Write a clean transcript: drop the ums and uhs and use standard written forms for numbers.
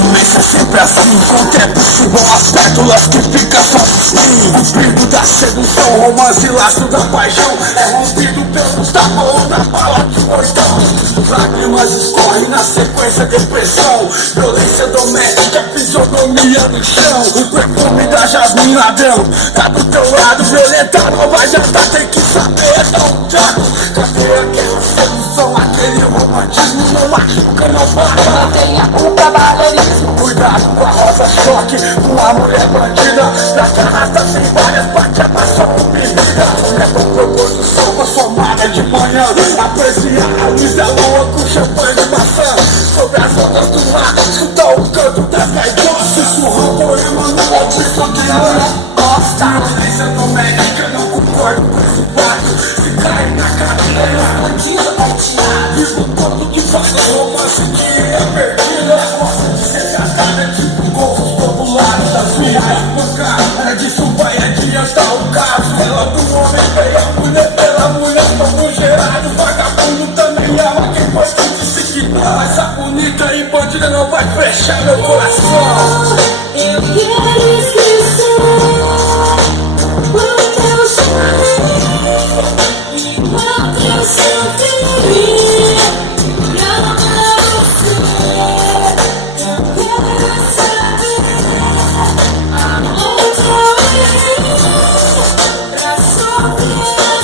polícia sempre assim, com o tempo chegam as pétalas que fica só o perigo da sedução, romance e laço da paixão é rompido pelos tapões da bala de portão. Lágrimas escorrem na sequência, depressão, violência doméstica, fisionomia no chão. O perfume da jasmim ladrão tá do teu lado, violenta nova já tá, tem que saber, não jato. Cadê aquela sedução, aquele romantismo, não machuca, não mata. Mantenha o cavalheirismo. Cuidado com a rosa choque, com a mulher bandida, das garrafas tem várias partes, mas só com bebida. Leva pro pôr do sol com a sua malha de manhã, aprecia a luz da lua com champanhe de maçã. Sobre as ondas do mar, escuta o canto das gaivotas, sussurrando poema no ouvido que ela gosta. Violência doméstica, não concordo com esse fato. Se cai na cadeira, bandida patinada, vivo todo de fazer romance que é perdida. Gosta de ser tratada tipo gostos populares das filhas. Pancada disso vai adiantar o caso. Ela do homem veio a mulher pela mulher, como gerado. Vagabundo também ama, quem pode se quitar. Essa bonita e bandida não vai fechar meu coração. Eu quero esquecer.